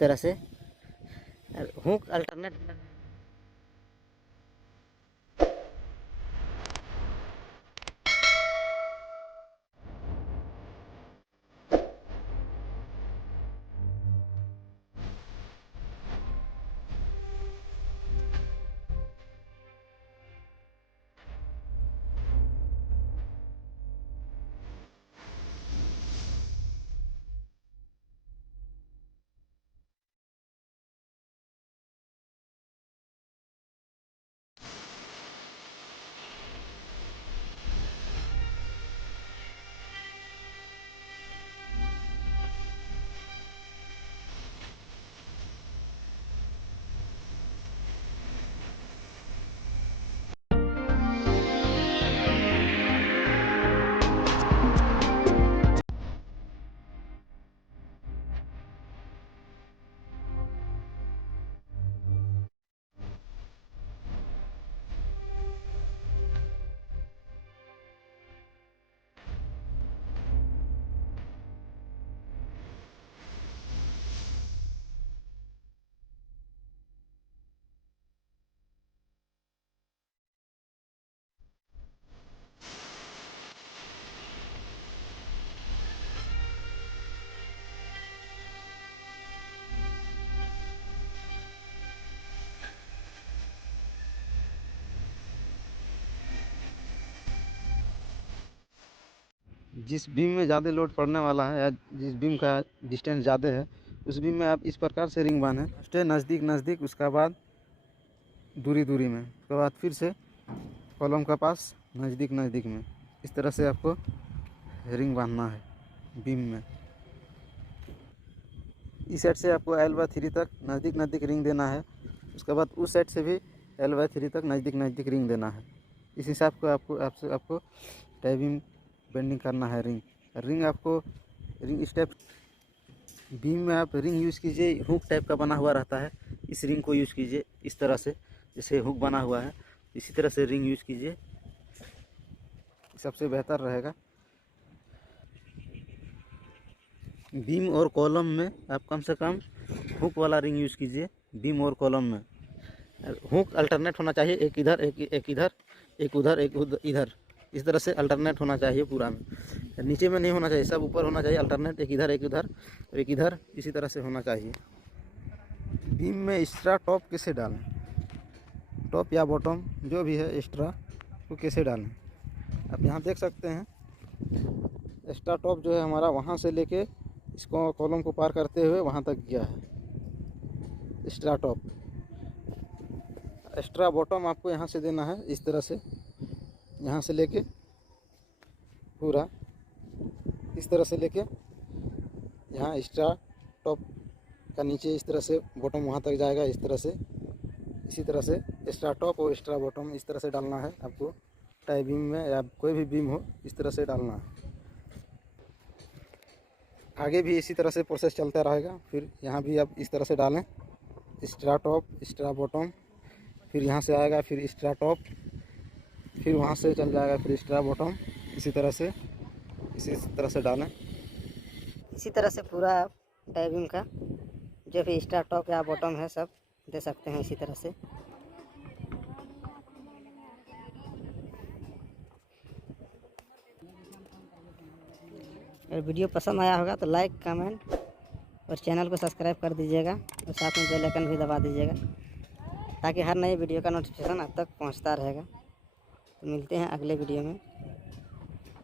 तरह से hook alternate. जिस बीम में ज़्यादा लोड पड़ने वाला है या जिस बीम का डिस्टेंस ज़्यादा है उस बीम में आप इस प्रकार से रिंग बांधें। फर्स्ट नज़दीक नज़दीक, उसके बाद दूरी दूरी में, उसके बाद फिर से कॉलम के पास नज़दीक नज़दीक में। इस तरह से आपको रिंग बांधना है बीम में। इस साइड से आपको L/3 तक नज़दीक नज़दीक रिंग देना है। उसके बाद उस साइड से भी L/3 तक नज़दीक नज़दीक रिंग देना है। इस हिसाब को आपको टाई बीम बेंडिंग करना है। रिंग आपको रिंग स्टेप बीम में आप रिंग यूज़ कीजिए, हुक टाइप का बना हुआ रहता है। इस रिंग को यूज़ कीजिए इस तरह से, जैसे हुक बना हुआ है इसी तरह से रिंग यूज़ कीजिए, सबसे बेहतर रहेगा। बीम और कॉलम में आप कम से कम हुक वाला रिंग यूज़ कीजिए। बीम और कॉलम में हुक अल्टरनेट होना चाहिए, एक इधर एक इधर, एक उधर एक इधर, इस तरह से अल्टरनेट होना चाहिए पूरा में। नीचे में नहीं होना चाहिए, सब ऊपर होना चाहिए अल्टरनेट, एक इधर एक उधर एक इधर, इसी तरह से होना चाहिए। बीम में एक्स्ट्रा टॉप कैसे डालें, टॉप या बॉटम जो भी है एक्स्ट्रा वो कैसे डालें, आप यहाँ देख सकते हैं। एक्स्ट्रा टॉप जो है हमारा वहाँ से लेके इसको कॉलम को पार करते हुए वहाँ तक गया है एक्स्ट्रा टॉप। एक्स्ट्रा बॉटम आपको यहाँ से देना है, इस तरह से यहाँ से लेके पूरा इस तरह से लेके यहाँ एक्स्ट्रा टॉप का नीचे इस तरह से बॉटम वहाँ तक जाएगा। इस तरह से, इसी तरह से एक्स्ट्रा टॉप और एक्स्ट्रा बॉटम इस तरह से डालना है आपको। टाई बीम में या कोई भी बीम हो इस तरह से डालना है। आगे भी इसी तरह से प्रोसेस चलता रहेगा। फिर यहाँ भी आप इस तरह से डालें, एक्स्ट्रा टॉप एक्स्ट्रा बॉटम, फिर यहाँ से आएगा फिर एक्स्ट्रा टॉप, फिर वहाँ से चल जाएगा फिर एक्स्ट्रा बॉटम, इसी तरह से डालें। इसी तरह से पूरा टाई बीम का जो भी एक्स्ट्रा टॉप या बॉटम है सब दे सकते हैं इसी तरह से। अगर वीडियो पसंद आया होगा तो लाइक कमेंट और चैनल को सब्सक्राइब कर दीजिएगा और साथ में बेल आइकन भी दबा दीजिएगा ताकि हर नई वीडियो का नोटिफिकेशन आप तक पहुंचता रहेगा। तो मिलते हैं अगले वीडियो में।